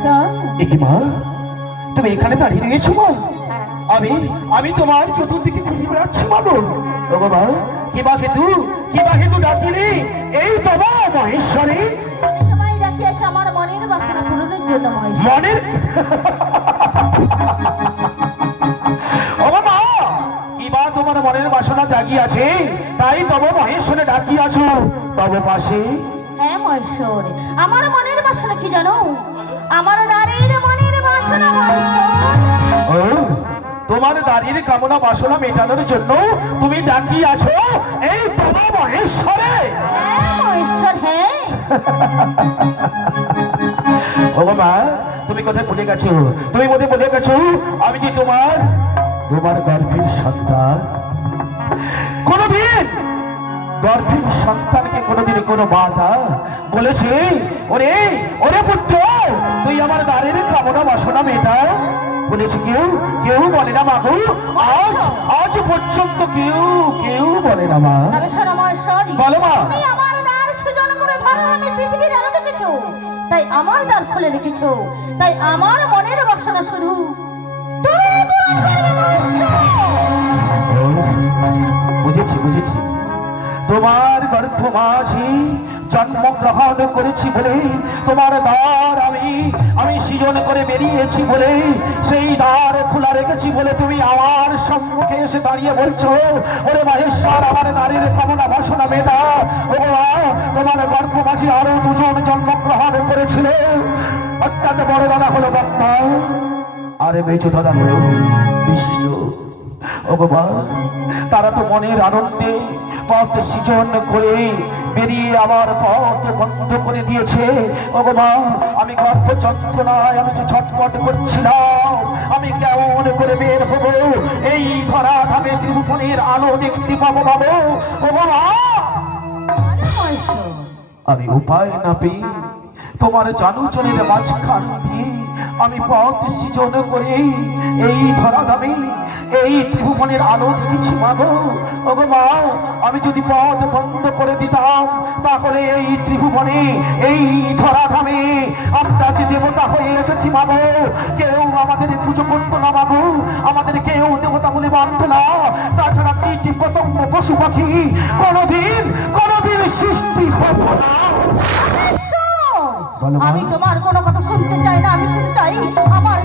কি মা তুমি এখানে দাঁড়িয়ে রয়েছো মা? আমি আমি তোমার চতুর্দিকে ঘুরে বেড়াচ্ছি মা গো। মা কি বা হেতু কি বা হেতু ডাকিনি এই তো মা মহেশ্বরী। আমি আমার মনের বাসনা পূরণের জন্য মনের? ওগো কি বা তোমার মনের বাসনা জাগিয়াছে? তাই তব মহেশ্বরে ডাকিয়াছো। তব পাশে। হ্যাঁ মহেশ্বর। আমার মনের বাসনা কি জানো? আমার দাঁড়িয়ে মনের বাসনা তোমার দাঁড়িয়ে কামনা বাসনা মেটানোর জন্য তুমি ডাকি আছো এই তব মহেশ্বরে। হ্যাঁ মহেশ্বর হ্যাঁ। তুমি কোথায় বলে গেছো? তুমি বোধে বলে গেছো? আমি কি তোমার তোমার গর্ভের সন্তান? কোনদিন গর্ভের সন্তানকে কোনদিন কোনো বাধা বলেছে? ওরে ওরে পুত্র তুই আমার দ্বারের কামনা বাসনা মেটা বলেছে কেউ কেউ বলে না মাগো আজ আজ পর্যন্ত কেউ কেউ বলে না মা। বলো মা। আমার দ্বার সুজন করে ধরো আমি পৃথিবীর আলো দেখেছ। তাই আমার দ্বার খুলে রেখেছো। তাই আমার মনের বাসনা শুধু তুমি পূরণ করবে বুঝেছি বুঝেছি। তোমার গর্ভ মাঝে জন্মগ্রহণ করেছি বলে তোমার দ্বার আমি আমি সৃজন করে বেরিয়েছি বলে সেই দ্বার খোলা রেখেছি বলে তুমি আমার সম্মুখে এসে দাঁড়িয়ে বলছো, ওরে মহেশ্বর, আমার নারীর কামনা বাসনা মেটা। ও তোমার গর্ভ মাঝে আরও দুজন জন্মগ্রহণ করেছিল। অত্যন্ত বড় দাদা হলো ব্রহ্মা। আরে মেজো দাদা হলো বিষ্ণু বাবা তারা তো মনের আনন্দে পথ সৃজন করে বেরিয়ে আমার পথ বন্ধ করে দিয়েছে। বাবা আমি গর্ভ যন্ত্রণায় আমি যে ছটপট করছিলাম। আমি কেমন করে বের হব? এই ধরা ধামে ত্রিভুবনের আলো দেখতে পাবো বাবা। আরে আমি উপায় না পেয়ে তোমার জানুচনের মাঝখান দিয়ে আমি পথ সৃজন করে। এই ধরাধামে, এই ত্রিভুবনের আলো দেখেছি মাগো ওগো মা, আমি যদি পথ বন্ধ করে দিতাম, তাহলে এই ত্রিভুবনে, এই ধরাধামে আমরা যে দেবতা হয়ে এসেছি মাগো কেউ আমাদের পুজো করতো না মাগো আমাদের কেউ দেবতা বলে মানত না। তাছাড়া কীট পতঙ্গ পশু পাখি, কোনোদিন কোনোদিন সৃষ্টি হতো না। আমি তোমার কোনো কথা শুনতে চাই না আমি শুধু চাই আমার